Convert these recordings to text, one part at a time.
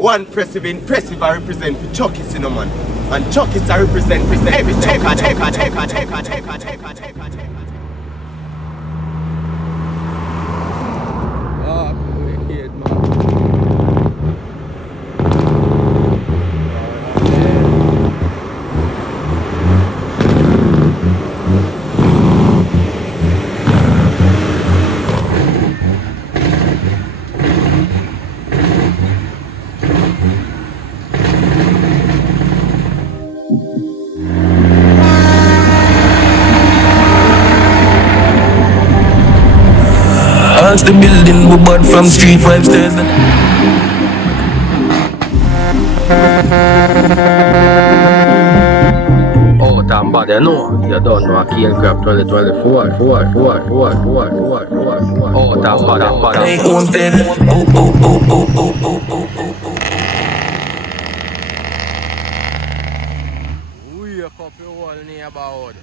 One impressive I represent for Chucky Cinnamon. And Chucky I represent every take. Oh, wicked, man. As the building we bought from street 5 stairs. Oh, damn bad, you know. You don't know a cane crab 2024. Oh, damn bad. Hey, homestead. Wake up your whole neighborhood.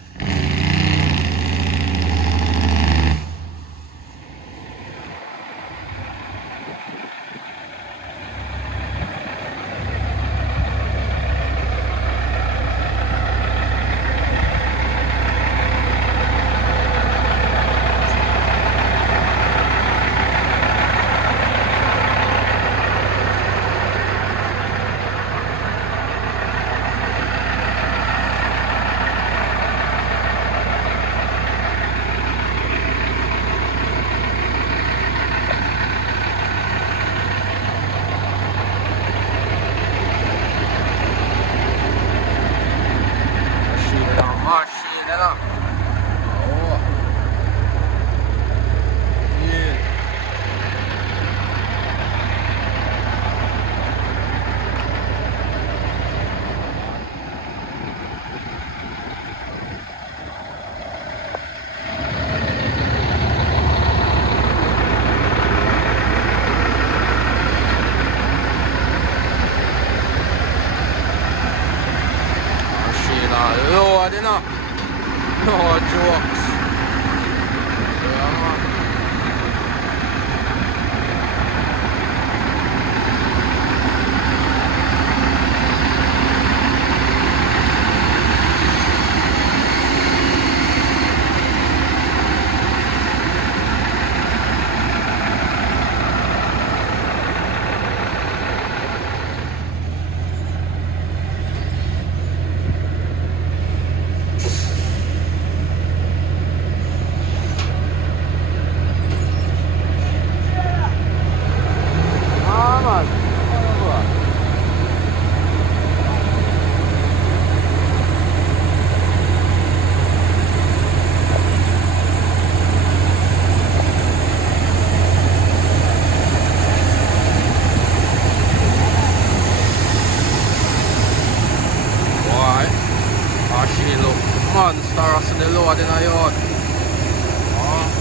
Machine, you know. Oh. Yeah. Machine, Lord, you know. No jokes. Yeah, man. Why? She look monstrous in the load in the yard. Oh.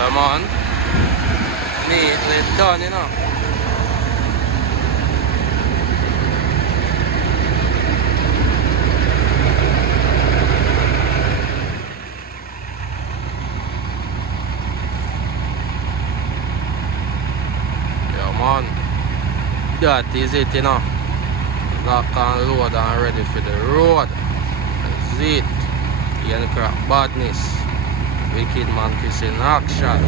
Come on. Neatly done, you know. Yeah, man. That is it, you know. Lock and load and ready for the road. That's it. Ian Crap badness. Wicked man Chris in action.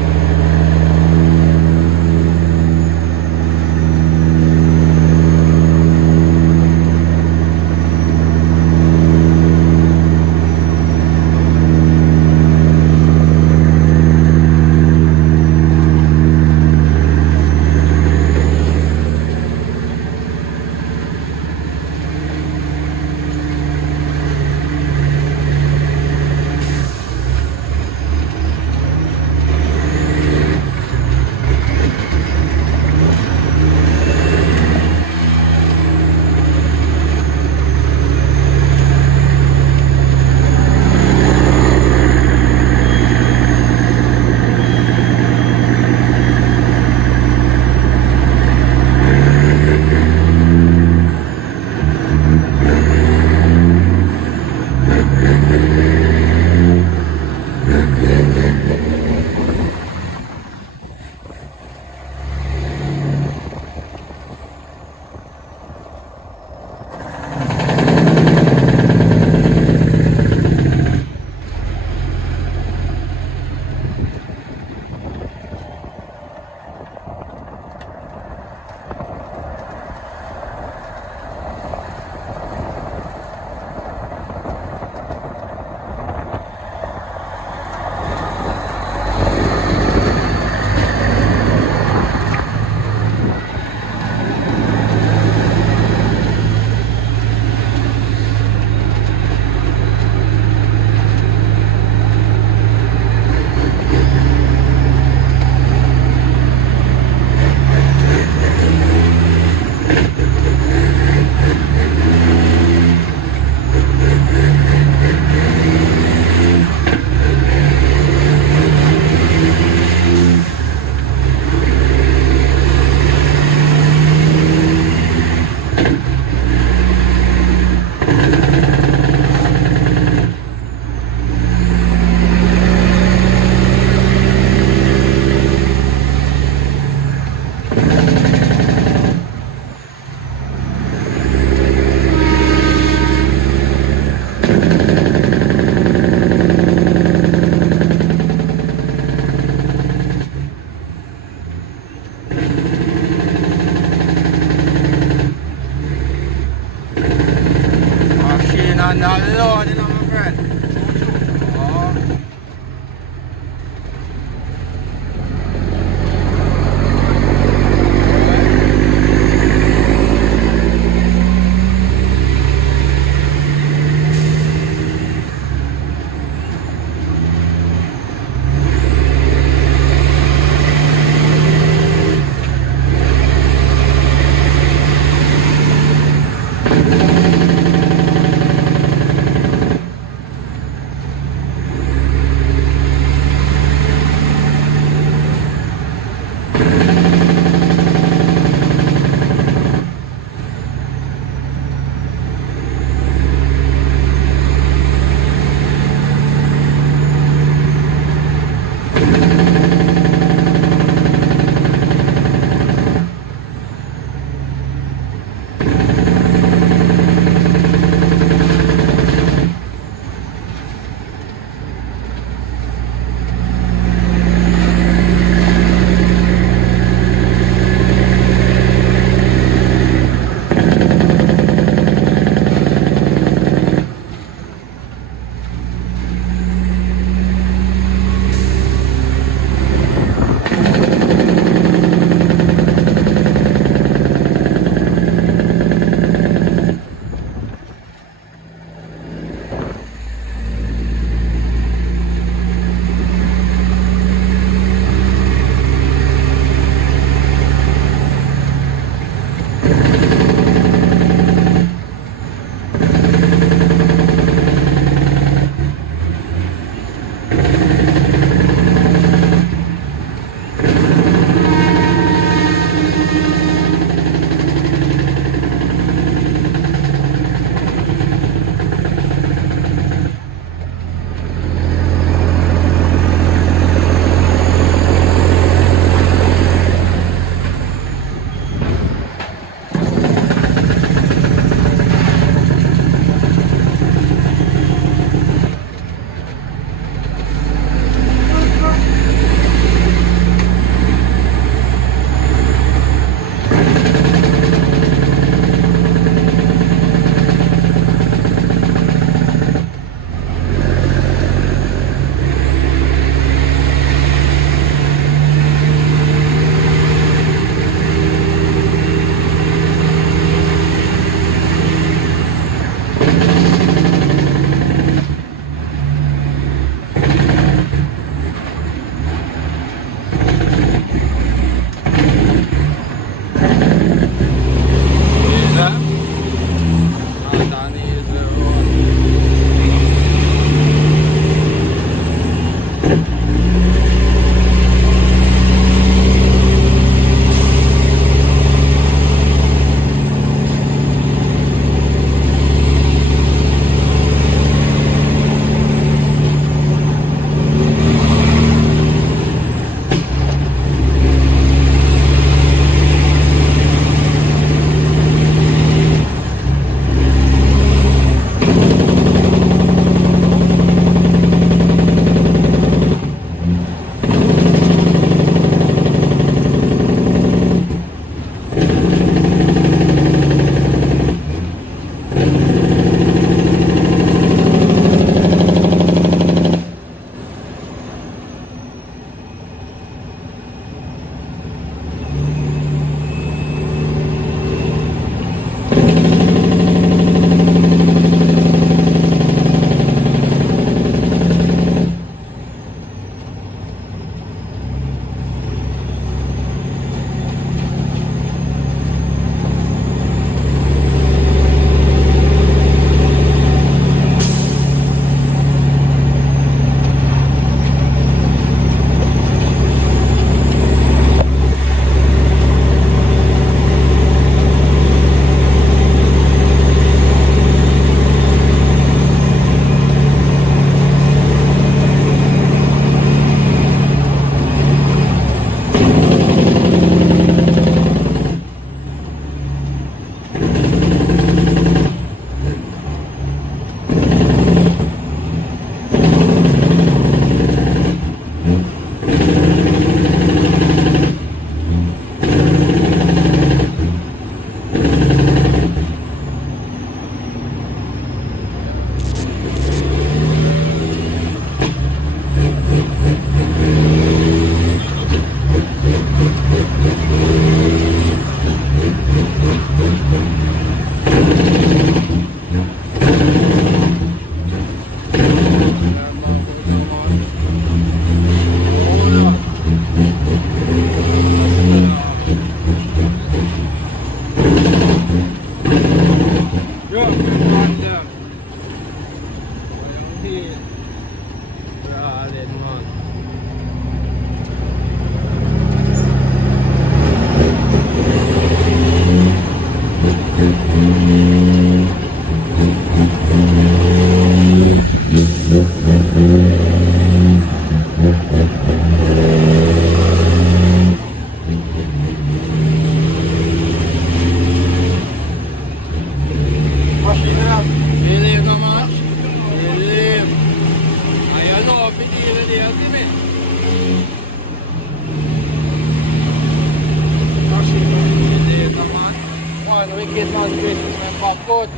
foot.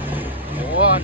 One.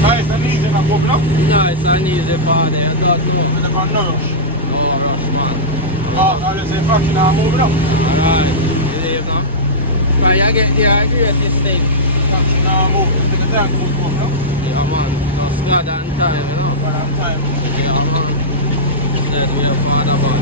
Nice and easy na go block. Nice and easy for there. Don't know. And if I nourish. No rush, man. I just say fucking I'm moving up. Alright, believe now. But you get there, I agree with this thing. Fucking I'm moving. It's the time to move now. Yeah, man. Just glad on time, you know. But I'm tired. Yeah, man. Let's wait for the bus.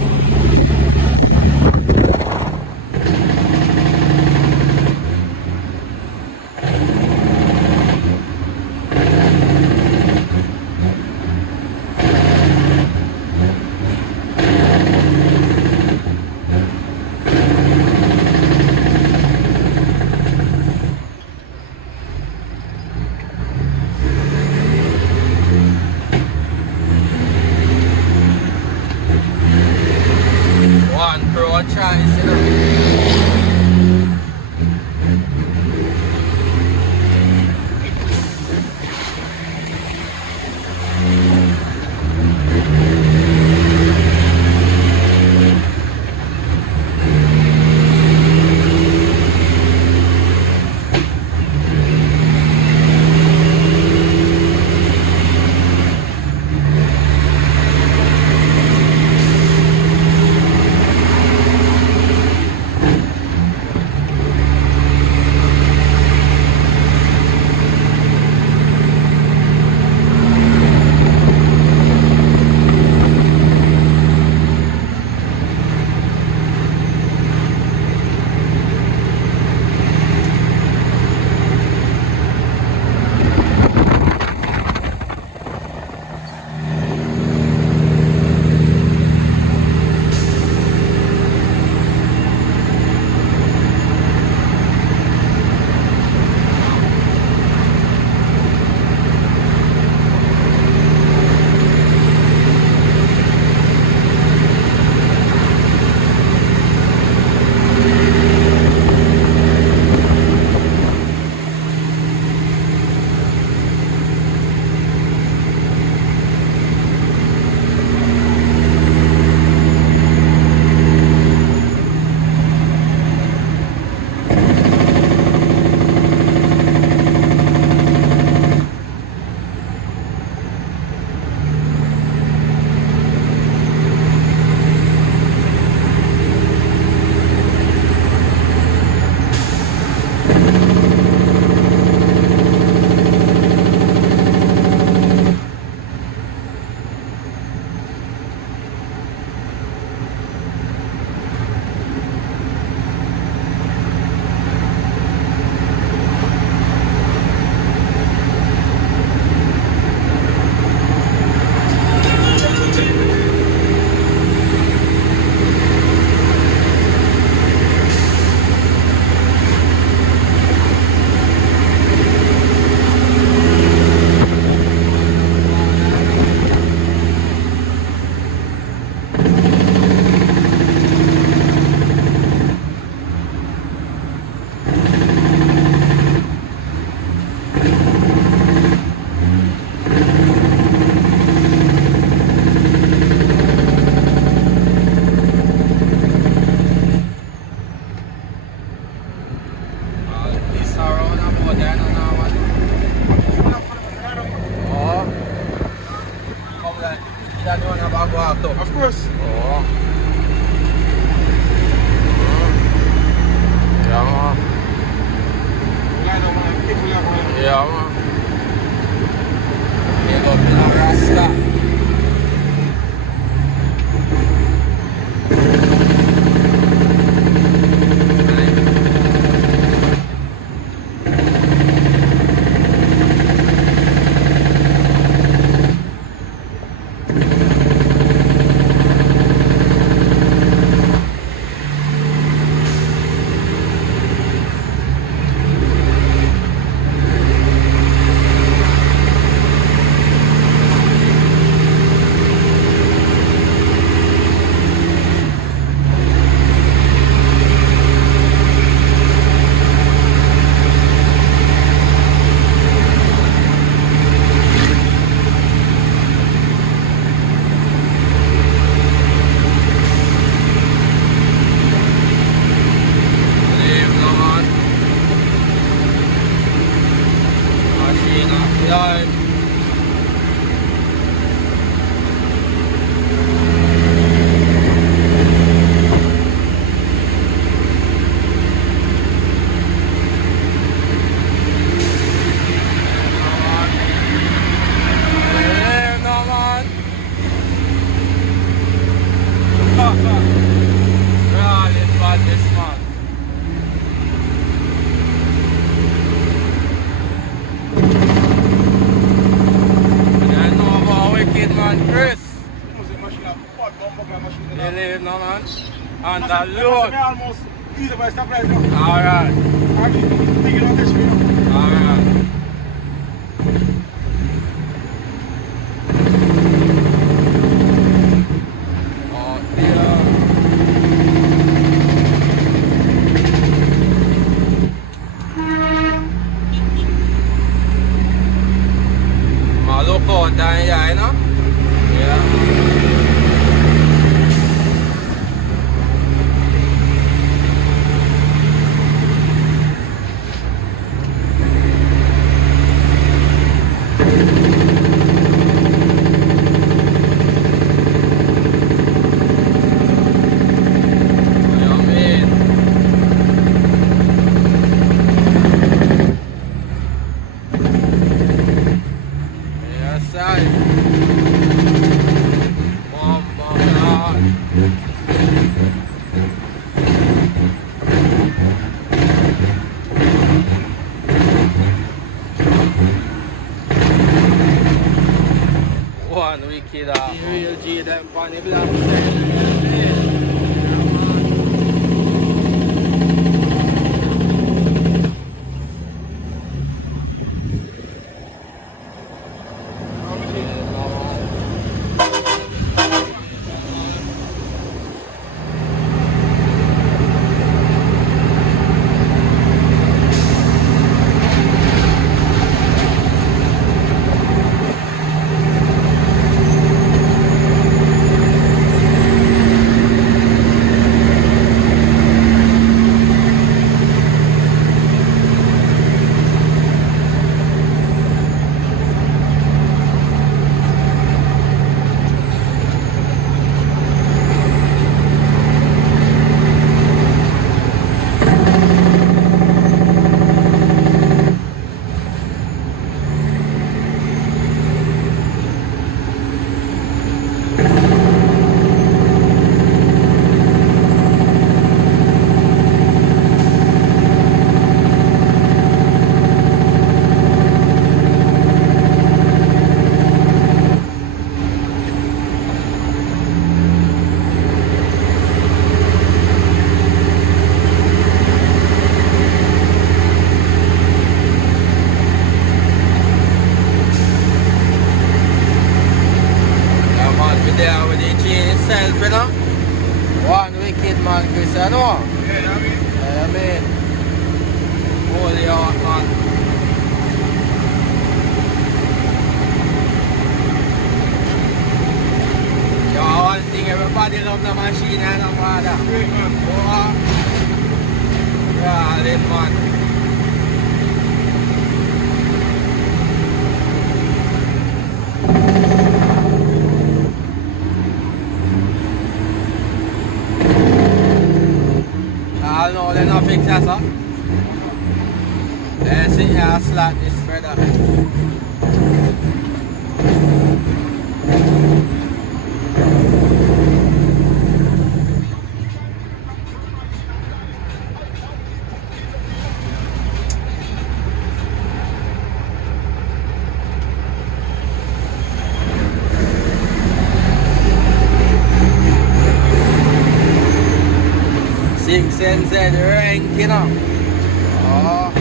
One pro choice, you know. Of course. Oh. Ja, man. Ja, man. Big up in a Rasta. Live. Yeah, no man. Yeah, this man. I know about wicked man, Chris. You live no man. On the load. Almost either by stop right now. Alright. I'm thinking of this, you know. Alright. Oh dear. Ma look out down here, you know? Yeah. Yeah, man. Yes, sir. Bomb, one wicked real G them funny black there with the chain itself, you know. One wicked man, Chris, you know. Yeah, I mean. I mean, holy heart, man. Yo, one thing, everybody love the machine and the father. Great man. Oh, yeah, this man. I know they're not fix that, sir. Let's see how slot this brother. Six and Z rank, you know. Oh.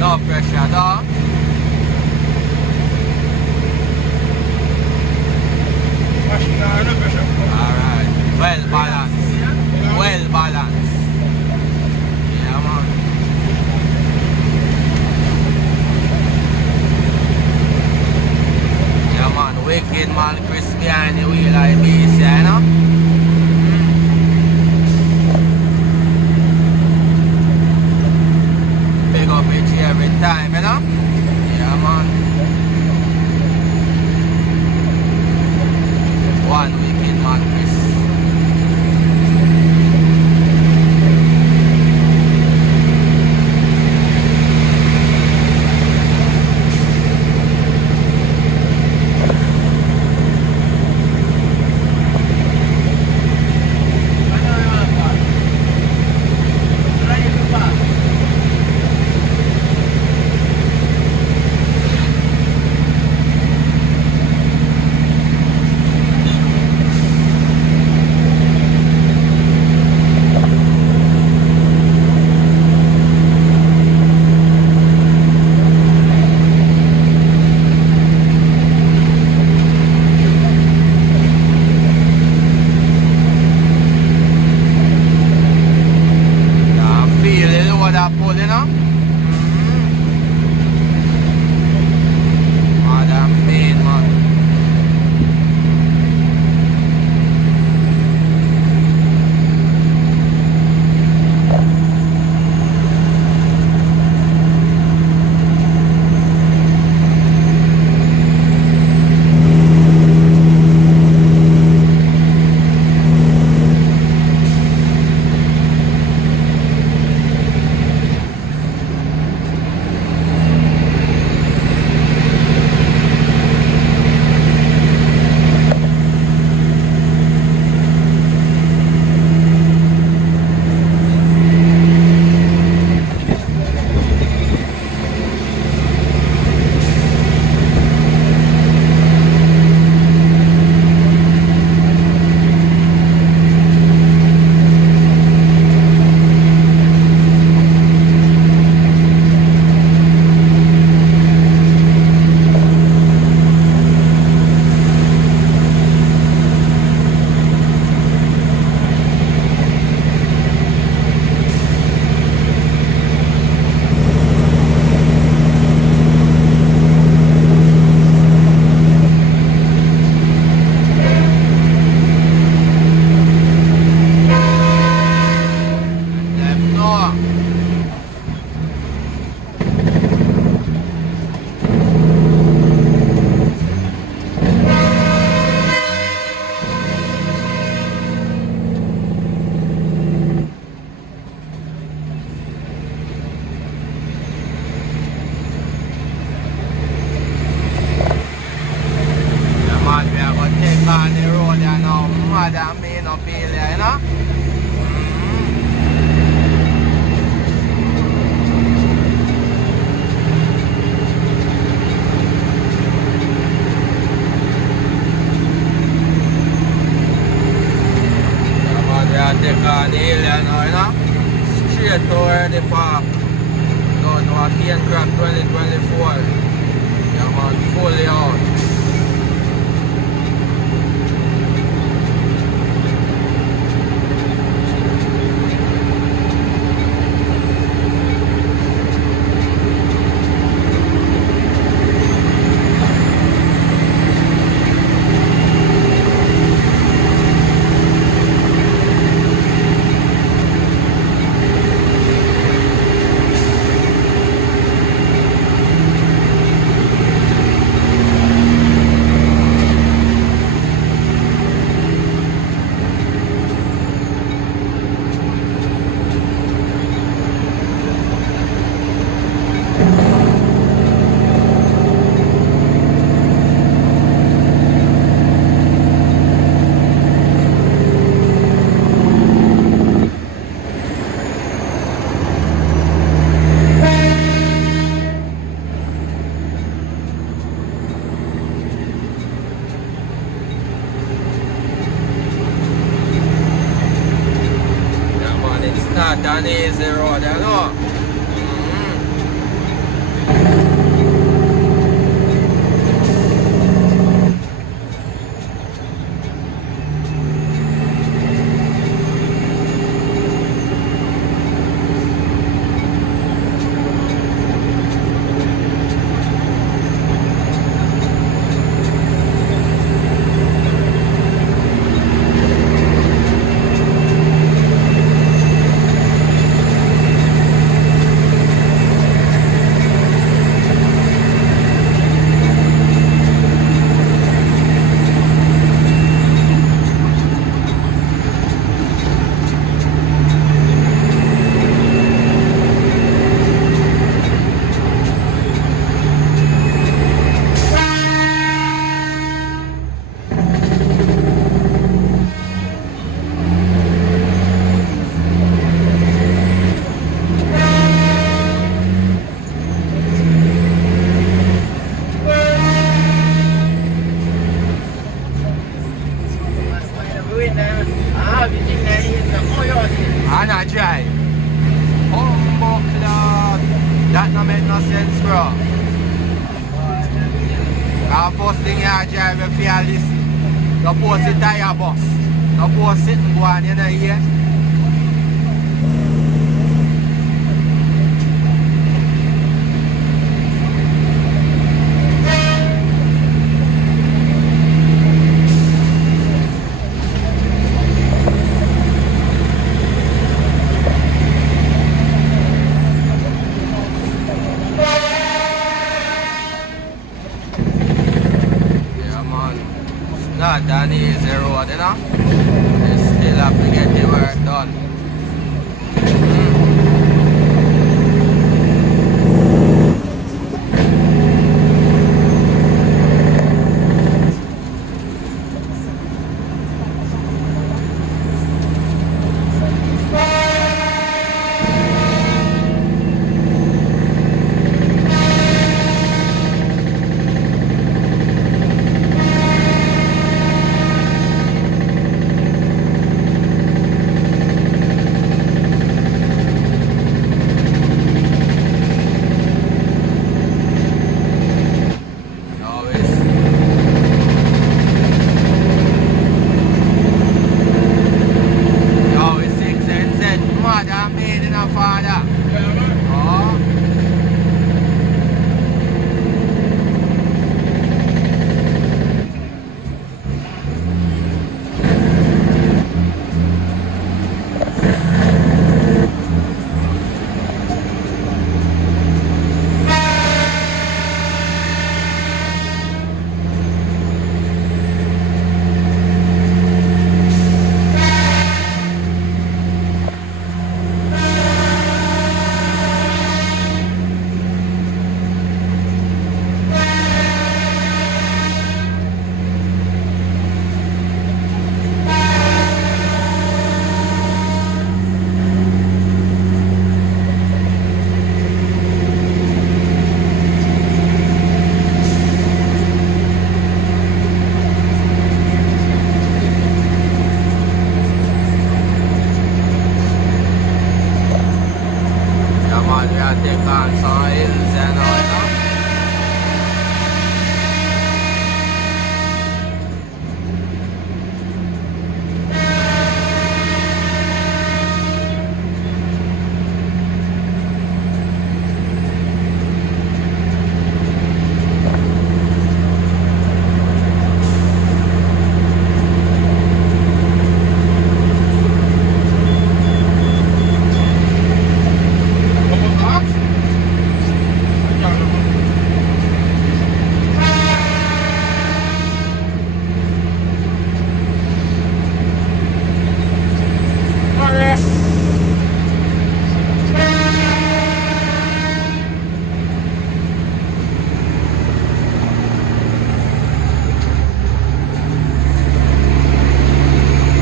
No pressure, dog. Machine, no pressure. Alright. Well balanced. Well balanced. Yeah, man. Yeah, man. Wicked, man. Chris behind the wheel like this, you know? Big up Richie every time, you know? Yeah, man. One wicked man, Chris. Straight to where the park. Go to a Cane Crop 2024. Yeah, man, fully out. Not an easy road, you know. balance, bro. Our first thing you drive if you listen. You post the tire box. You post sitting go on, you know here. Not an easy road, you know. You still have to get the work done.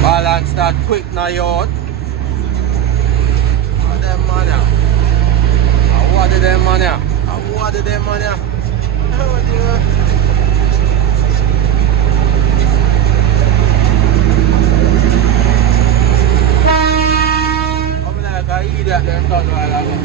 Balance that quick now, yard. What them money? What did them money? What did them money? I'm like I eat that them done while ago.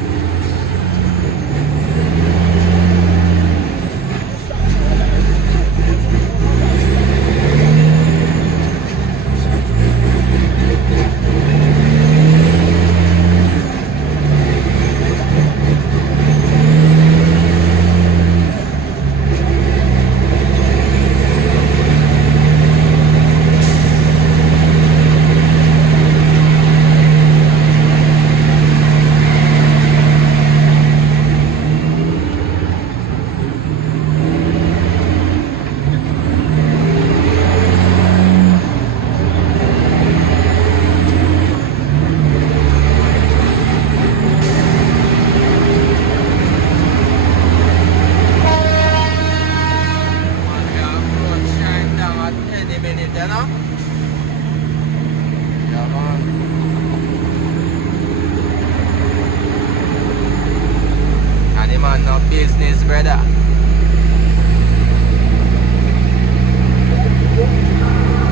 No business, brother.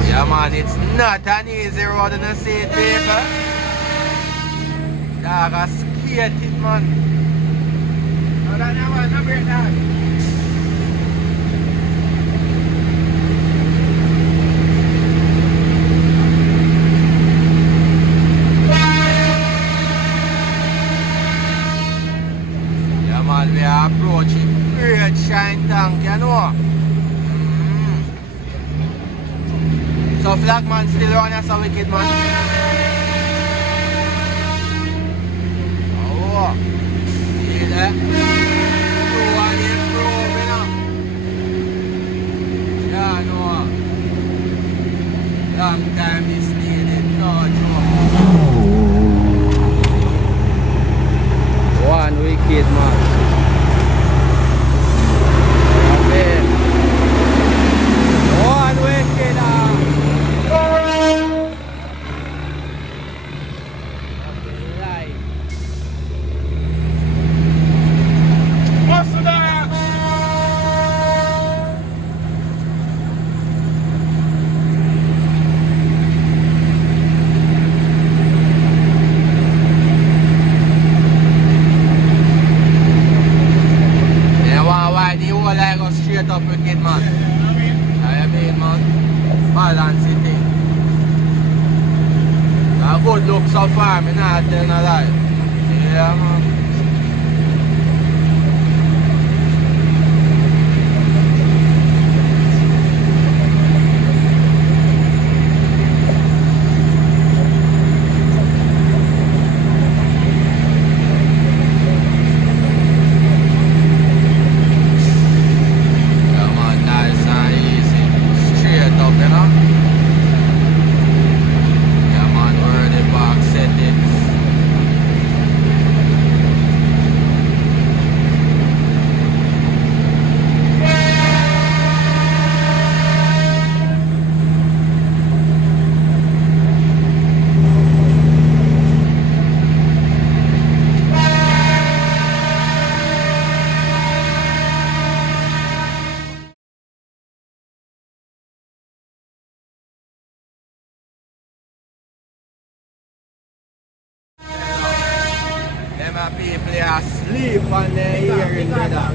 Yeah, man, it's not an easy road in the seat, people. Dog, I scared it, man. that now, no break that. Yeah, man, we are approaching Great Shine Tank, you know. So Flagman still run as a wicked man. Oh, see that? You want to improve, you know? Yeah, no. Long time is needed, no joke. One wicked man. Okay. One wicked man. Muscle that! I go straight up wicked man. Yeah, I mean man, balance it in. A good look so far, me not tell no lie. Yeah man. Them people are asleep on their hearing, brother.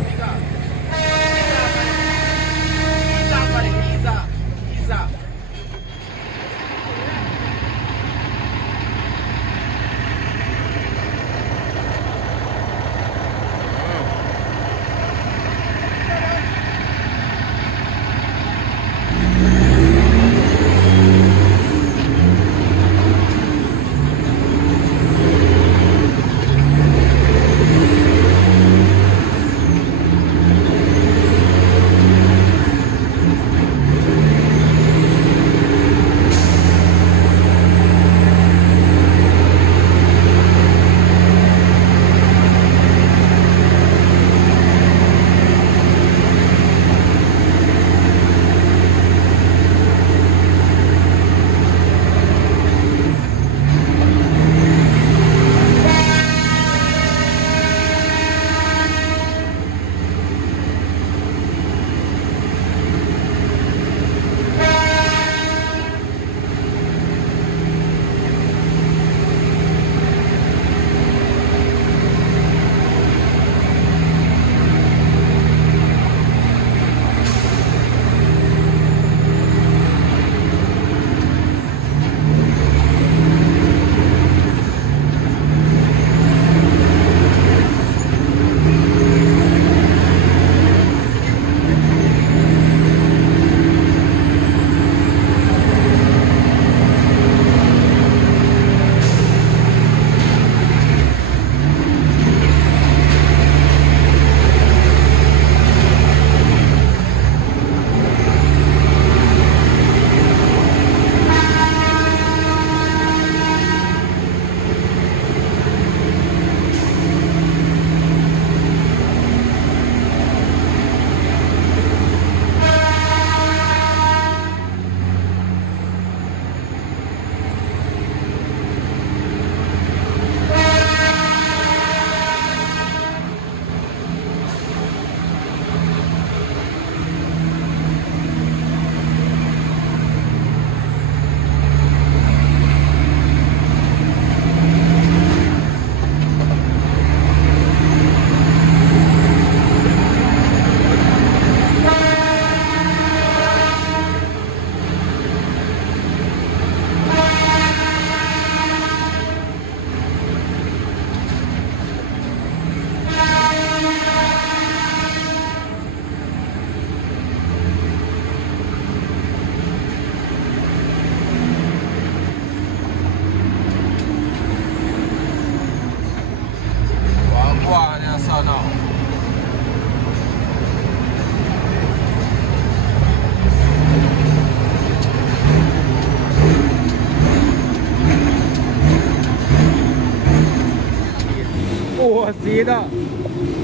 see that?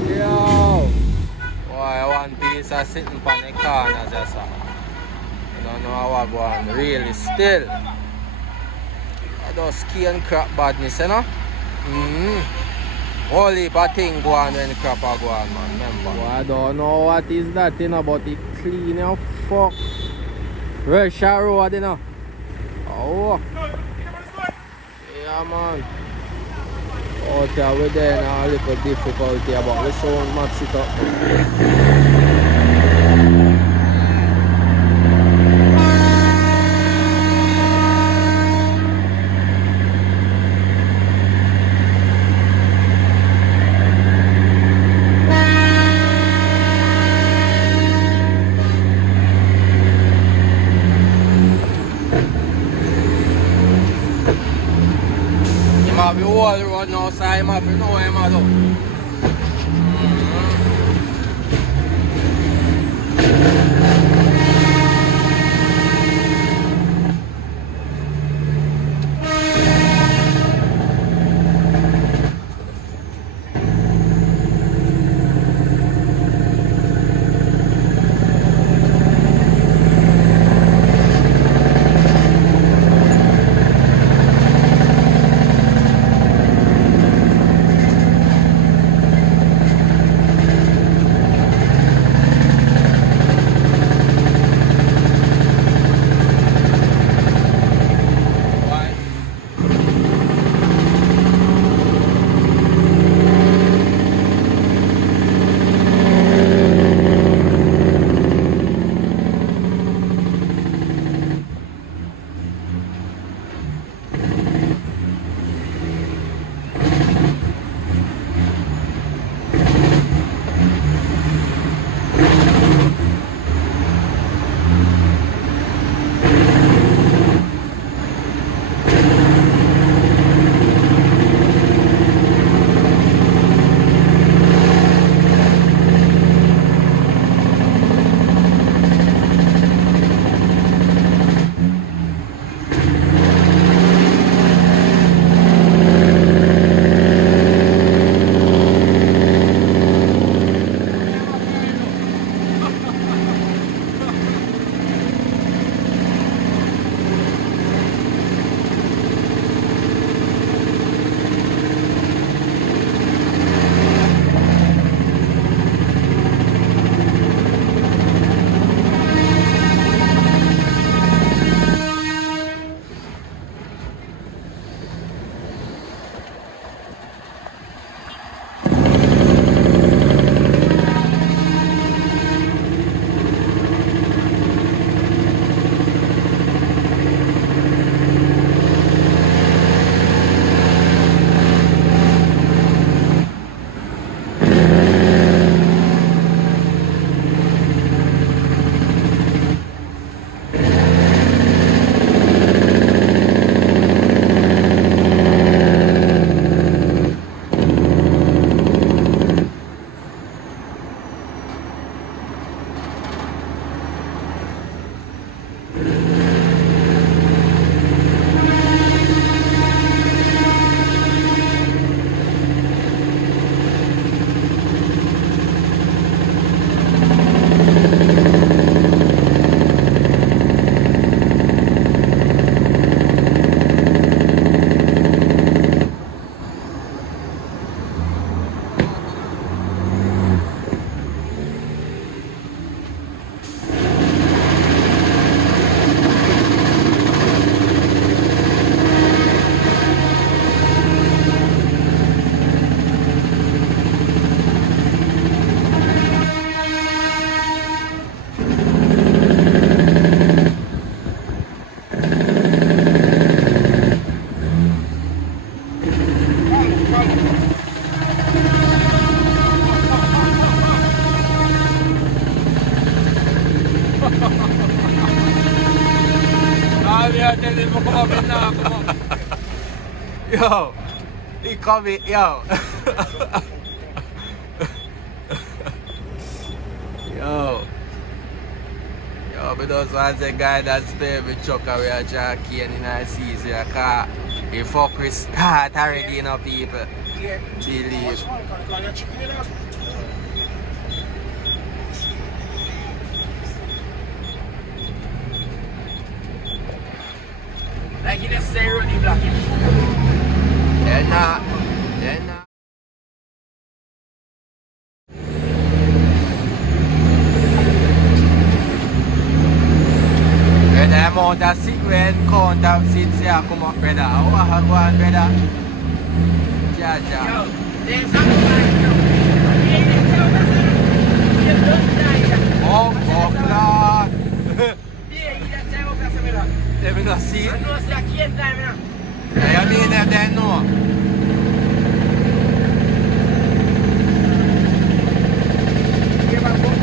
Yo! Boy, one piece of sitting on the corner just I don't know how I go on really still. I just ski and crap badness, you know? Whole heap of thing go on when crap a go on, man, remember? Well, I don't know what is that, you know, but it clean as fuck. Russia road, you know? Oh. Yeah, man. Out here we're there now, a little difficulty, but we soon max it up. The whole road now, so I'm have to know what I'm doing. Yo, he coming, yo. Yo, but those ones the guy that stay with truck away a Jackie and in a season car. He fuck with start already, you know, people. Believe. Like you just say running black. They're not. They're not. And the amount of sick when count of seats here come up, brother. How are you going, brother? Jaja. Yo, there's something like you. Oh, God. Yeah, you just tell me that. Let me not see I it. know say I can't time now. I mean that they know. Give a book.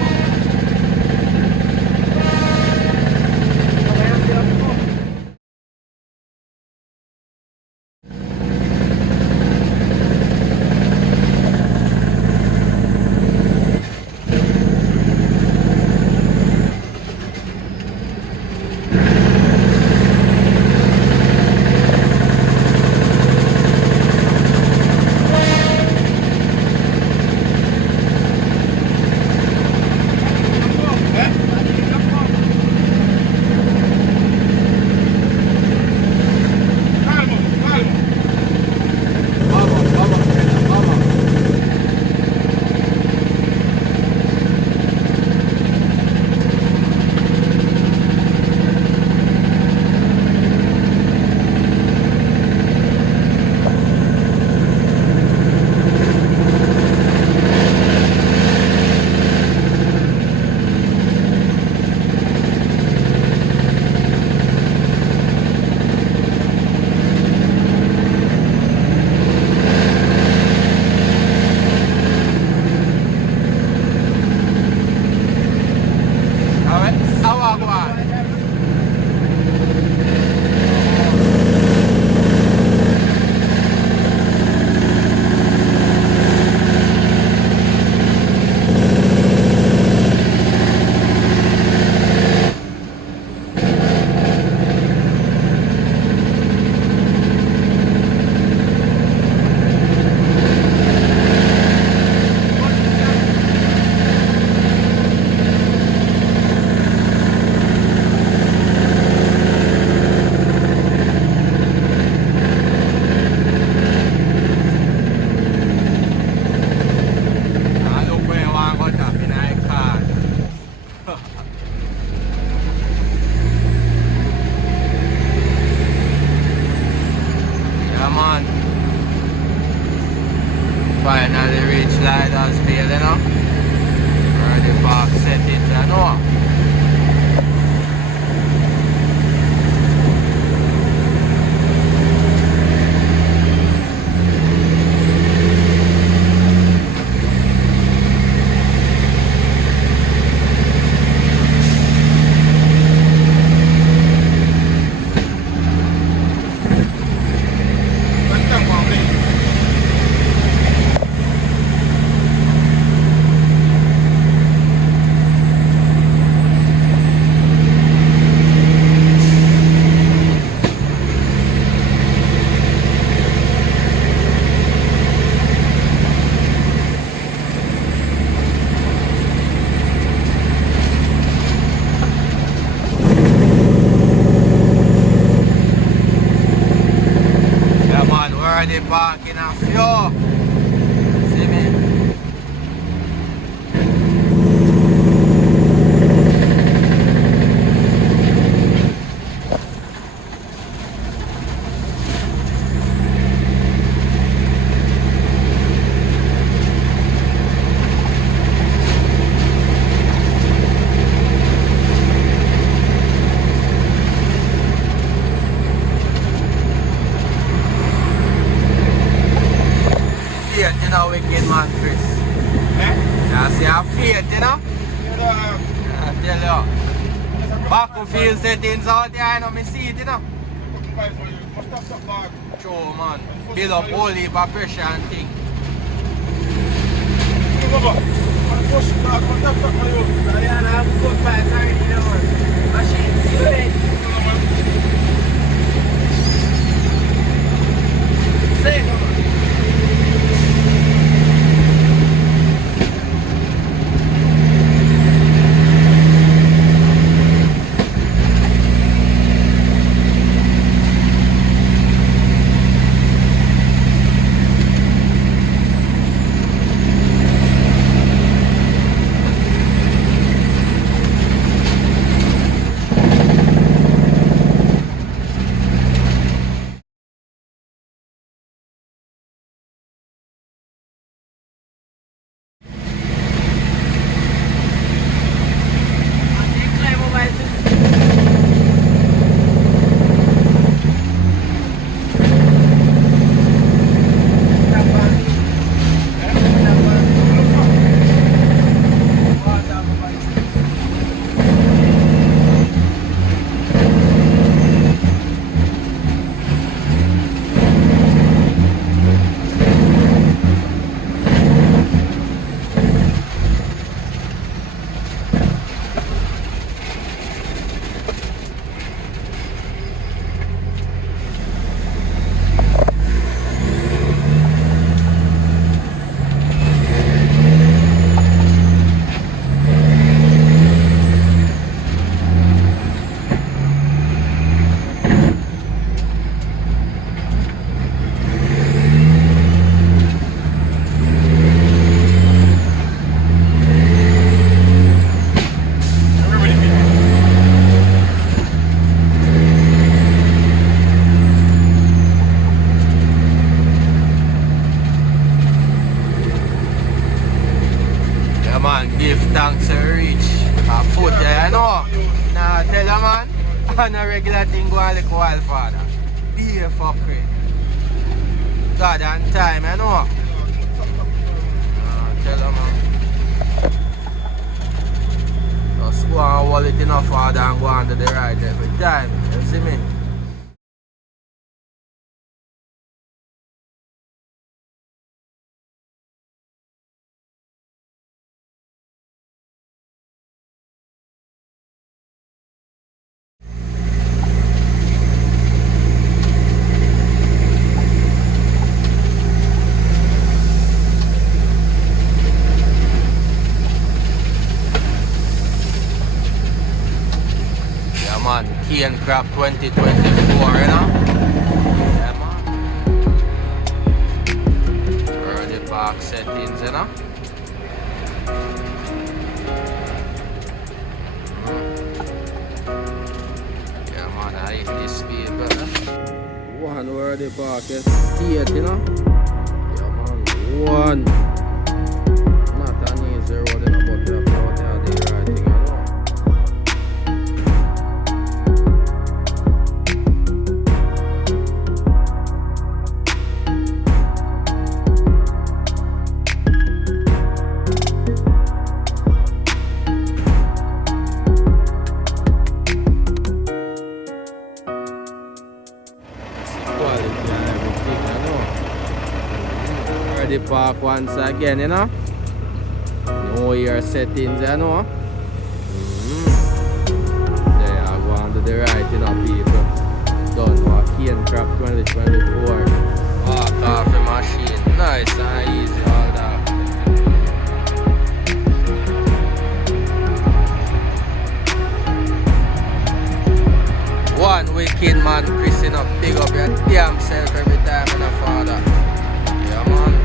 Finally reach Lighthouse Field, you know. Where the park set it, you know. Where they parking a few. See me? You know, wicked man, Chris. I see a faith, you know? I tell you. Battlefield settings out there, you know, me see it, you know? True, man. Build up whole heap of pressure and thing. A foot, yeah, you know. Nah, tell you, man. On a regular thing go on like a while, father. Be a fuckery. God and time, you know. Nah, tell you, man. Just go and hold it enough, father, and go on to the right every time. You see me? Man, Cane Crop 2024, you know? Yeah, man. Early park settings, you know? Yeah, man, I hate this speed, brother. One early park is 8, you know? Yeah, man, one. Not an easy road, you know, but you have to do the right thing, you know? The park once again, you know. Know your settings, you know. There, I go on to the right, you know, people. Done for Cane Crop 2024. Walk off the machine. Nice and easy, all that. One wicked man, Chris, you know, big up your damn self every time, you know, father. Yeah, man.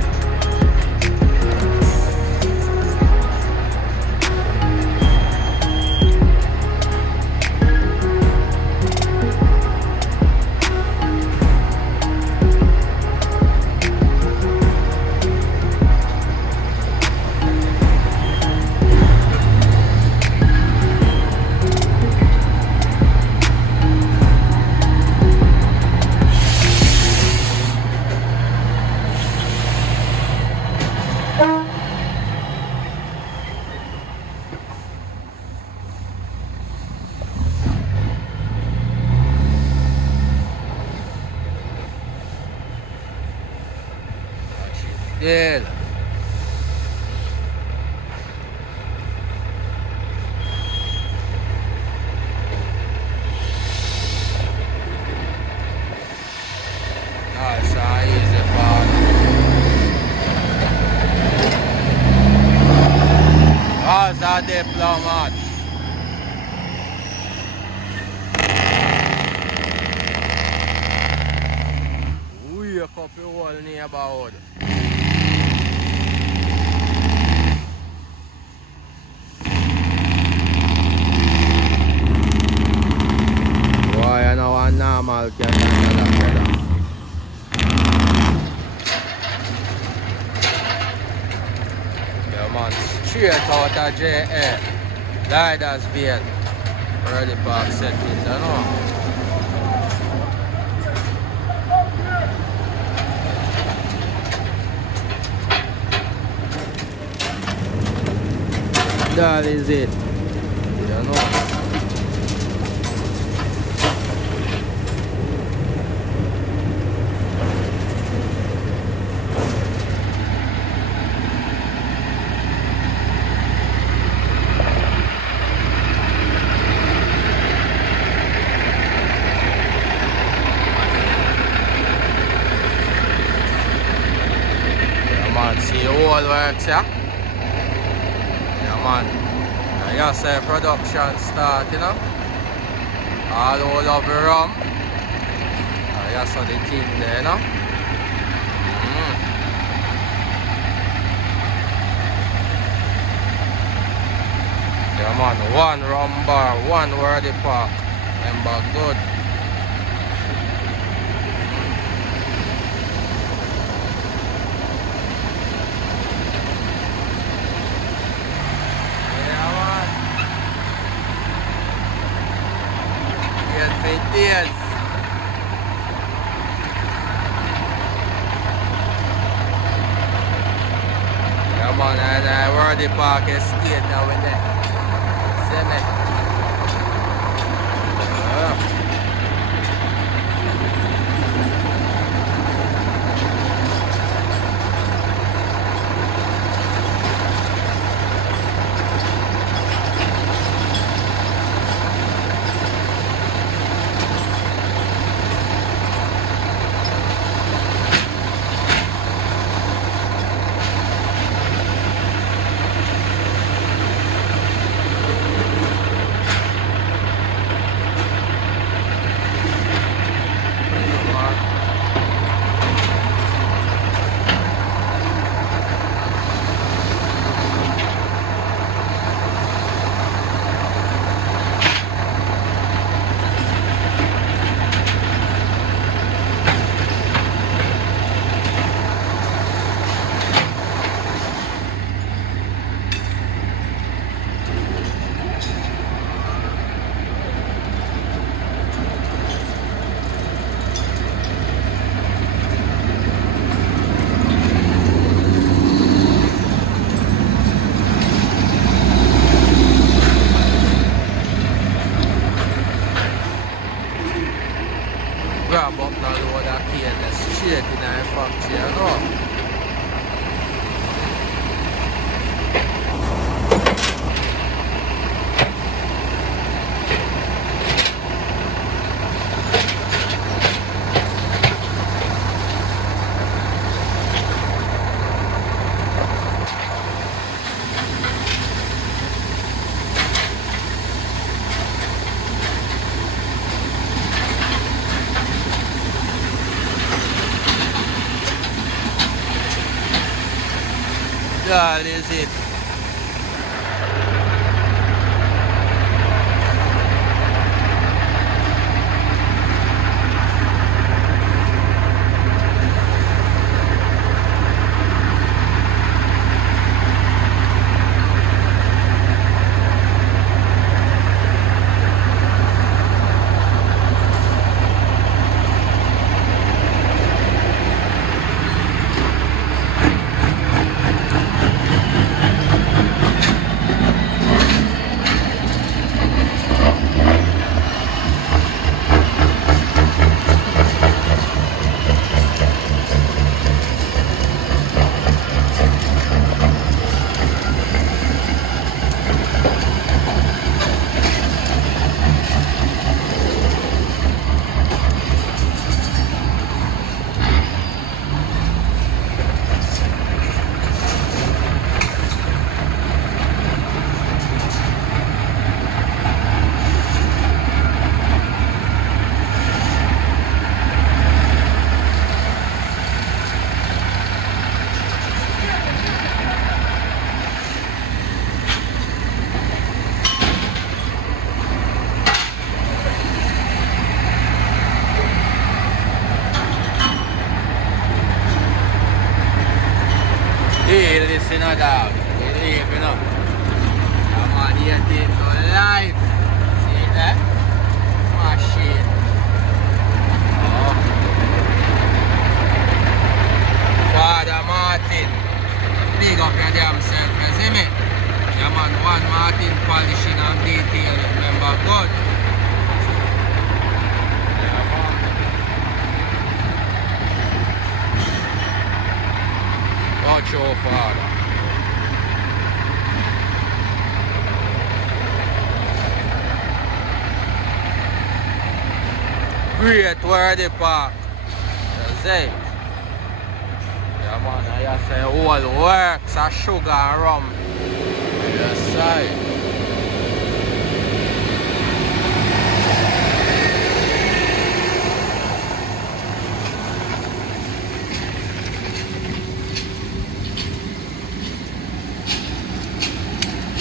Yeah. Nice and easy, father. How's that diplomat? Wake up your whole neighborhood. Boy, I know a normal cat and another brother. Yeah, man, straight out of JA. Lidersville. Early park settings, you know. That is it. You know. Yeah, man, see you all works, yeah? Yeah, man. Now, you say production start, you know? All over the rum. Now, you saw the thing there, you know? Yeah, man, one rum bar, one worthy park. Remember, good. Yeah, man. days. Come on, and Worthy Park Estate now in there. See me? Grab up now the load of cane straight in the factory, you know. That is it. Listen to dog. Believe, you know. Come on here, take no life. See that? Smash it. Oh. Father Martin. Big up your damn self, you see me? Yeah man, one Martin polishing and detail. Remember good. Yeah man. Watch your father. Great Worthy Park. That's it. Yeah man, I say all works are sugar and rum. Yes sir.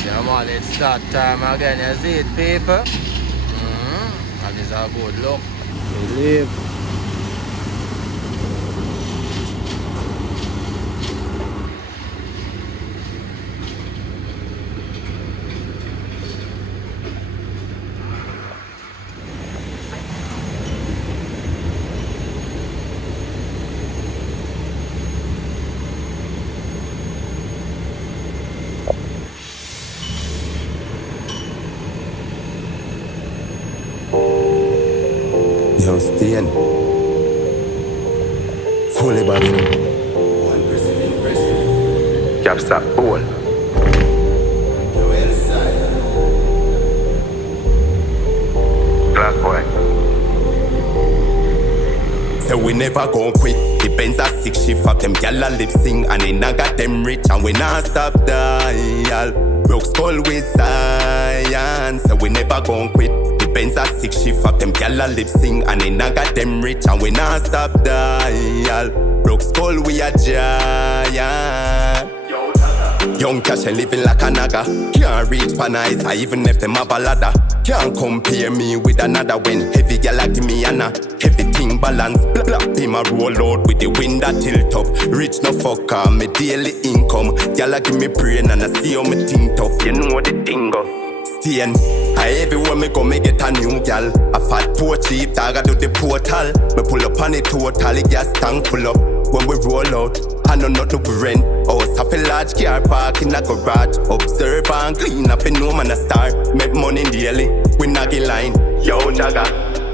Yeah man, it's that time again, you see it people? And it's a good look. Believe. Yo, Stain. Fully body. Cap stop ball. Black boy. So we never gon' quit. Depends a 6 shift of them gyal a lip sing and they not got them rich and we not stop dial. Broke skull with science. So we never gon' quit. Depends a 6 shift of them gyal a lip sing and they not got them rich and we not stop dial. Broke skull we a giant. Young cash and living like a naga. Can't reach pan eyes, I even if them have a ladder. Can't compare me with another when heavy gal like me and a heavy thing balance. Blah blah, him a roll out with the wind that tilt up. Rich no fucker, me daily income. Gal give me brain and I see how me think tough. You know the thing go. Stain. I everywhere me go, me get a new gal. A fat poor cheap, dog I do the portal. Me pull up on the total, the gas tank full up. When we roll out, I know not to rent. House have a large car park in a garage. Observe and clean up and no man a star. Make money daily, we not get line. Yo Jagga,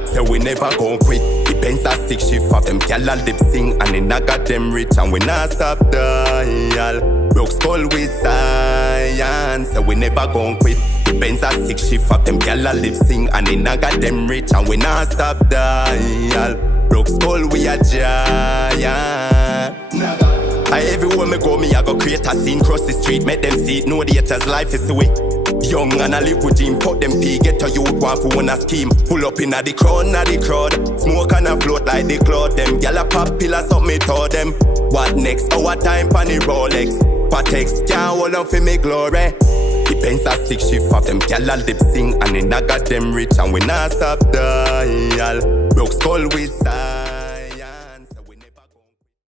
so we never gon' quit. Depends a 6 shift of them gal a lip sing and they not got them rich and we not stop dial. Broke skull with science, so we never gon' quit. Depends a 6 shift of them gal a lip sing and they not got them rich and we not stop dial. Broke skull we a giant. I everywhere me go, me I go create a scene. Cross the street, make them see it. Know the haters' life is the way. Young and I live with him. Put them pee, get a youth one for one a scheme. Pull up in a the crowd. Smoke and a float like the cloud. Them gyal a pop pillars up me told them. What next? Our time pan the Rolex. Patex can't hold on for me glory. Depends a 6 shift of them gyal a lip sing and they not got them rich and we not stop dial. Broke skull with side.